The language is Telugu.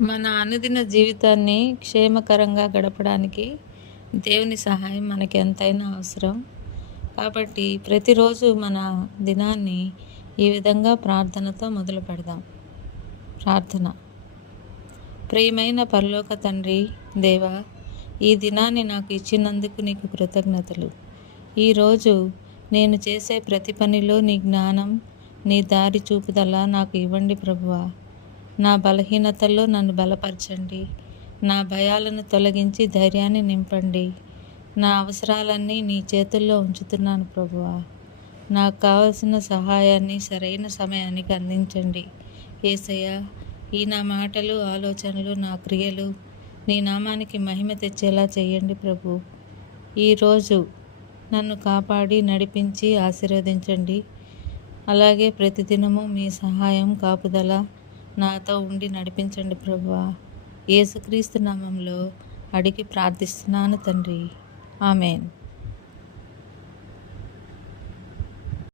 మన అనుదిన జీవితాన్ని క్షేమకరంగా గడపడానికి దేవుని సహాయం మనకి ఎంతైనా అవసరం. కాబట్టి ప్రతిరోజు మన దినాన్ని ఈ విధంగా ప్రార్థనతో మొదలు పెడదాం. ప్రార్థన. ప్రియమైన పరలోక తండ్రి దేవా ఈ దినాన్ని నాకు ఇచ్చినందుకు నీకు కృతజ్ఞతలు. ఈరోజు నేను చేసే ప్రతి పనిలో నీ జ్ఞానం నీ దారి చూపుదల నాకు ఇవ్వండి ప్రభువా. నా బలహీనతల్లో నన్ను బలపరచండి. నా భయాలను తొలగించి ధైర్యాన్ని నింపండి. నా అవసరాలన్నీ నీ చేతుల్లో ఉంచుతున్నాను ప్రభువా. నాకు కావలసిన సహాయాన్ని సరైన సమయానికి అందించండి. ఏసయ్య ఈ నా మాటలు ఆలోచనలు నా క్రియలు నీ నామానికి మహిమ తెచ్చేలా చేయండి ప్రభు. ఈరోజు నన్ను కాపాడి నడిపించి ఆశీర్వదించండి. అలాగే ప్రతిదినము మీ సహాయం కాపుదల నాతో ఉండి నడిపించండి ప్రభువా యేసుక్రీస్తు నామంలో అడిగి ప్రార్థిస్తున్నాను తండ్రి. ఆమెన్.